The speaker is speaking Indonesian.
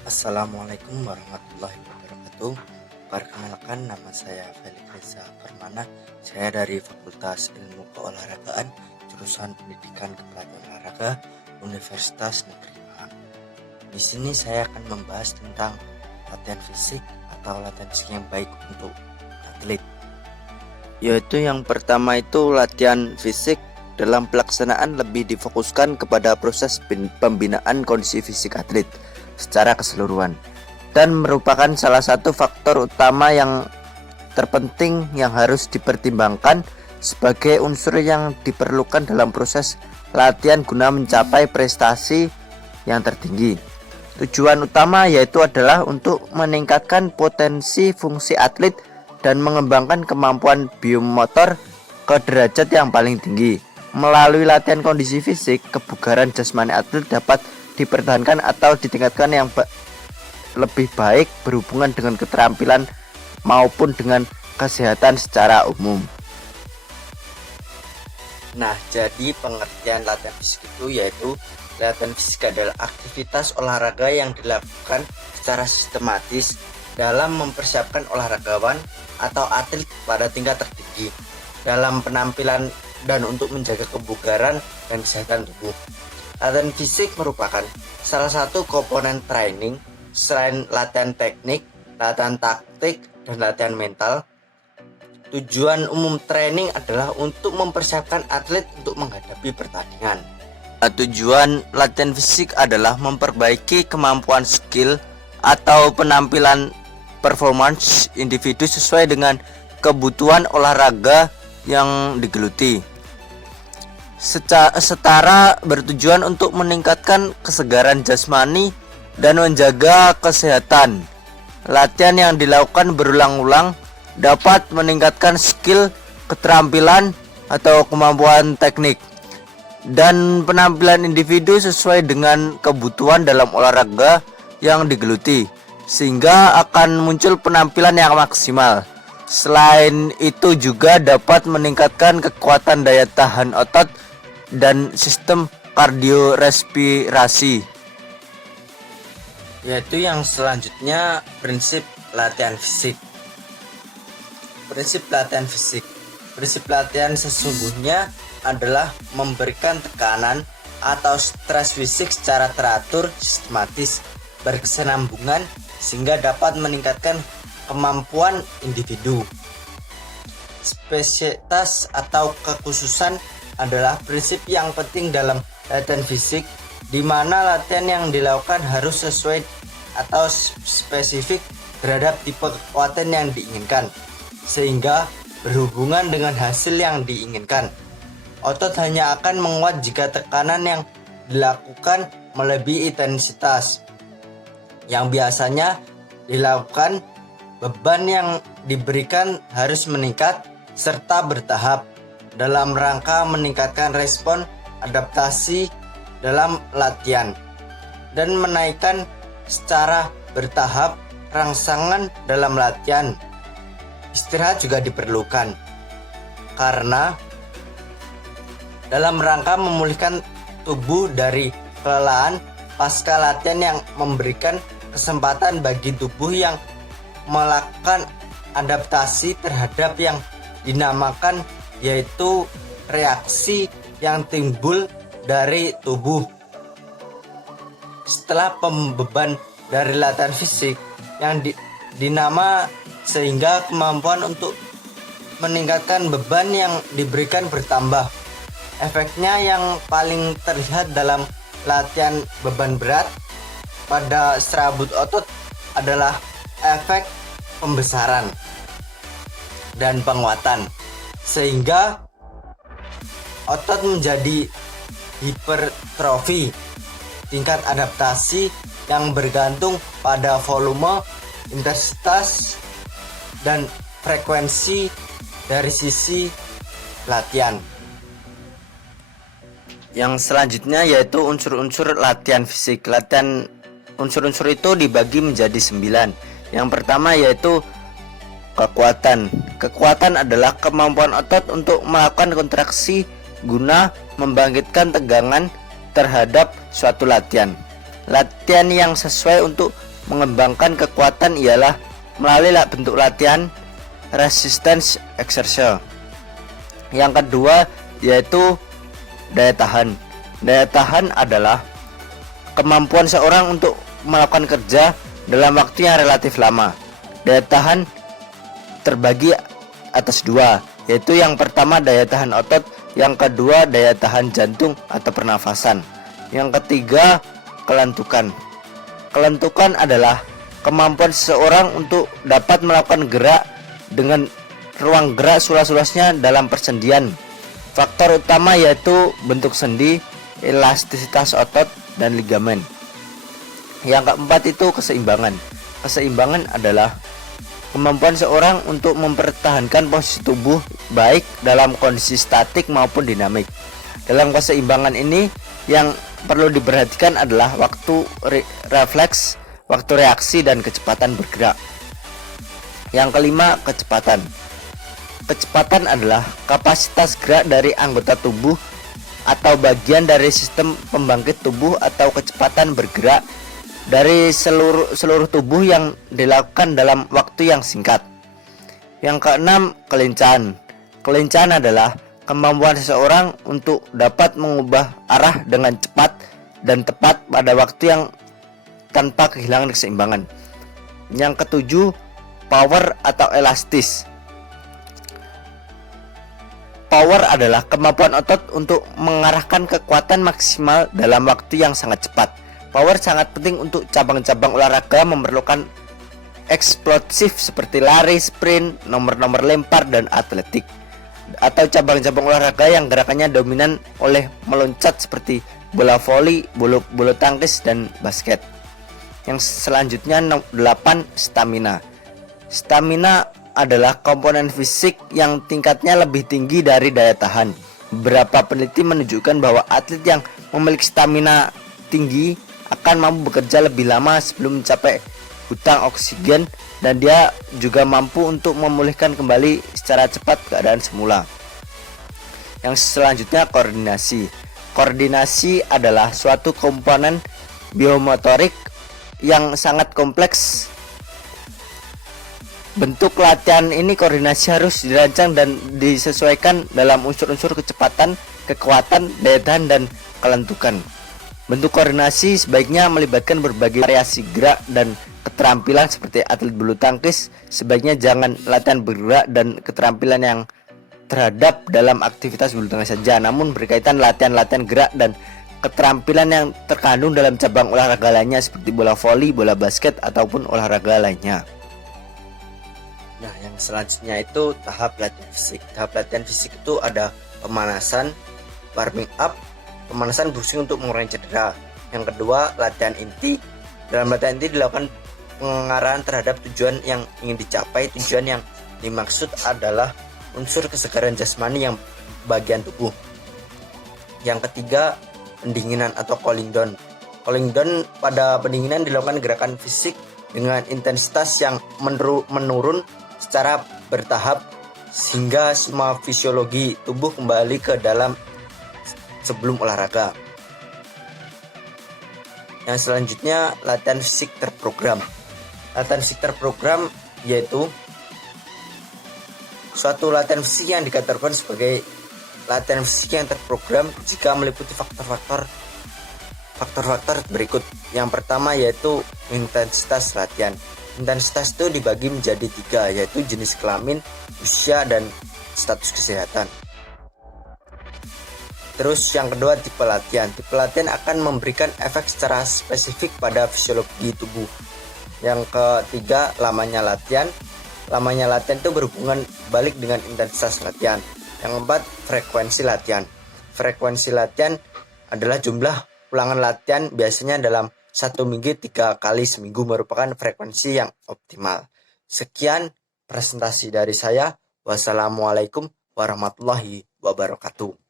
Assalamualaikum warahmatullahi wabarakatuh. Perkenalkan, nama saya Felix Reza Permana. Saya dari Fakultas Ilmu Keolahragaan, jurusan Pendidikan Kepelatihan Olahraga, Universitas Negeri Malang. Di sini saya akan membahas tentang latihan fisik atau latihan fisik yang baik untuk atlet. Yaitu yang pertama itu latihan fisik dalam pelaksanaan lebih difokuskan kepada proses pembinaan kondisi fisik atlet secara keseluruhan dan merupakan salah satu faktor utama yang terpenting yang harus dipertimbangkan sebagai unsur yang diperlukan dalam proses latihan guna mencapai prestasi yang tertinggi. Tujuan utama yaitu adalah untuk meningkatkan potensi fungsi atlet dan mengembangkan kemampuan biomotor ke derajat yang paling tinggi. Melalui latihan kondisi fisik, kebugaran jasmani atlet dapat dipertahankan atau ditingkatkan yang lebih baik berhubungan dengan keterampilan maupun dengan kesehatan secara umum. Nah, jadi pengertian latihan fisik itu yaitu latihan fisik adalah aktivitas olahraga yang dilakukan secara sistematis dalam mempersiapkan olahragawan atau atlet pada tingkat tertinggi dalam penampilan dan untuk menjaga kebugaran dan kesehatan tubuh. Latihan fisik merupakan salah satu komponen training selain latihan teknik, latihan taktik, dan latihan mental. Tujuan umum training adalah untuk mempersiapkan atlet untuk menghadapi pertandingan. Tujuan latihan fisik adalah memperbaiki kemampuan skill atau penampilan performance individu sesuai dengan kebutuhan olahraga yang digeluti. Setara bertujuan untuk meningkatkan kesegaran jasmani dan menjaga kesehatan. Latihan yang dilakukan berulang-ulang dapat meningkatkan skill, keterampilan, atau kemampuan teknik dan penampilan individu sesuai dengan kebutuhan dalam olahraga yang digeluti, sehingga akan muncul penampilan yang maksimal. Selain itu juga dapat meningkatkan kekuatan daya tahan otot dan sistem kardiorespirasi. Yaitu yang selanjutnya prinsip latihan fisik. Prinsip latihan fisik. Prinsip latihan sesungguhnya adalah memberikan tekanan atau stres fisik secara teratur, sistematis, berkesinambungan sehingga dapat meningkatkan kemampuan individu. Spesialitas atau kekhususan adalah prinsip yang penting dalam latihan fisik, di mana latihan yang dilakukan harus sesuai atau spesifik terhadap tipe kekuatan yang diinginkan, sehingga berhubungan dengan hasil yang diinginkan. Otot hanya akan menguat jika tekanan yang dilakukan melebihi intensitas yang biasanya dilakukan. Beban yang diberikan harus meningkat serta bertahap dalam rangka meningkatkan respon adaptasi dalam latihan dan menaikkan secara bertahap rangsangan dalam latihan. Istirahat juga diperlukan karena dalam rangka memulihkan tubuh dari kelelahan pasca latihan yang memberikan kesempatan bagi tubuh yang melakukan adaptasi terhadap yang dinamakan yaitu reaksi yang timbul dari tubuh setelah pembeban dari latihan fisik yang dinama, sehingga kemampuan untuk meningkatkan beban yang diberikan bertambah. Efeknya yang paling terlihat dalam latihan beban berat pada serabut otot adalah efek pembesaran dan penguatan, sehingga otot menjadi hipertrofi. Tingkat adaptasi yang bergantung pada volume, intensitas, dan frekuensi dari sisi latihan. Yang selanjutnya yaitu unsur-unsur latihan fisik. Latihan unsur-unsur itu dibagi menjadi 9. Yang pertama yaitu kekuatan. Kekuatan adalah kemampuan otot untuk melakukan kontraksi guna membangkitkan tegangan terhadap suatu latihan. Latihan yang sesuai untuk mengembangkan kekuatan ialah melalui bentuk latihan resistance exercise. Yang kedua yaitu daya tahan. Daya tahan adalah kemampuan seorang untuk melakukan kerja dalam waktu yang relatif lama. Daya tahan terbagi atas dua, yaitu yang pertama daya tahan otot, yang kedua daya tahan jantung atau pernafasan. Yang ketiga kelentukan. Kelentukan adalah kemampuan seseorang untuk dapat melakukan gerak dengan ruang gerak seluas-luasnya dalam persendian. Faktor utama yaitu bentuk sendi, elastisitas otot, dan ligamen. Yang keempat itu keseimbangan. Keseimbangan adalah kemampuan seorang untuk mempertahankan posisi tubuh baik dalam kondisi statik maupun dinamik. Dalam keseimbangan ini yang perlu diperhatikan adalah waktu refleks, waktu reaksi, dan kecepatan bergerak. Yang kelima, kecepatan. Kecepatan adalah kapasitas gerak dari anggota tubuh atau bagian dari sistem pembangkit tubuh atau kecepatan bergerak dari seluruh tubuh yang dilakukan dalam waktu yang singkat. Yang keenam, kelincahan. Kelincahan adalah kemampuan seseorang untuk dapat mengubah arah dengan cepat dan tepat pada waktu yang tanpa kehilangan keseimbangan. Yang ketujuh, power atau elastis. Power adalah kemampuan otot untuk mengarahkan kekuatan maksimal dalam waktu yang sangat cepat. Power sangat penting untuk cabang-cabang olahraga memerlukan eksplosif seperti lari, sprint, nomor-nomor lempar, dan atletik. Atau cabang-cabang olahraga yang gerakannya dominan oleh meloncat seperti bola voli, bulu tangkis, dan basket. Yang selanjutnya 8, stamina. Stamina adalah komponen fisik yang tingkatnya lebih tinggi dari daya tahan. Beberapa peneliti menunjukkan bahwa atlet yang memiliki stamina tinggi akan mampu bekerja lebih lama sebelum mencapai hutang oksigen, dan dia juga mampu untuk memulihkan kembali secara cepat keadaan semula. Yang selanjutnya, koordinasi. Koordinasi adalah suatu komponen biomotorik yang sangat kompleks. Bentuk latihan ini koordinasi harus dirancang dan disesuaikan dalam unsur-unsur kecepatan, kekuatan, daya tahan, dan kelentukan. Bentuk koordinasi sebaiknya melibatkan berbagai variasi gerak dan keterampilan seperti atlet bulu tangkis. Sebaiknya jangan latihan bergerak dan keterampilan yang terhadap dalam aktivitas bulu tangkis saja, namun berkaitan latihan-latihan gerak dan keterampilan yang terkandung dalam cabang olahraga lainnya seperti bola voli, bola basket, ataupun olahraga lainnya. Nah, yang selanjutnya itu tahap latihan fisik. Tahap latihan fisik itu ada pemanasan, warming up. Pemanasan berfungsi untuk mengurangi cedera. Yang kedua, latihan inti. Dalam latihan inti dilakukan pengarahan terhadap tujuan yang ingin dicapai. Tujuan yang dimaksud adalah unsur kesegaran jasmani yang bagian tubuh. Yang ketiga, pendinginan atau cooling down. Cooling down pada pendinginan dilakukan gerakan fisik dengan intensitas yang menurun secara bertahap sehingga semua fisiologi tubuh kembali ke dalam sebelum olahraga. Yang selanjutnya, latihan fisik terprogram. Latihan fisik terprogram yaitu suatu latihan fisik yang dikategorikan sebagai latihan fisik yang terprogram jika meliputi faktor-faktor berikut. Yang pertama yaitu intensitas latihan. Intensitas itu dibagi menjadi 3, yaitu jenis kelamin, usia, dan status kesehatan. Terus yang kedua, tipe latihan. Tipe latihan akan memberikan efek secara spesifik pada fisiologi tubuh. Yang ketiga, lamanya latihan. Lamanya latihan itu berhubungan balik dengan intensitas latihan. Yang keempat, frekuensi latihan. Frekuensi latihan adalah jumlah ulangan latihan, biasanya dalam 1 minggu 3 kali seminggu merupakan frekuensi yang optimal. Sekian presentasi dari saya. Wassalamualaikum warahmatullahi wabarakatuh.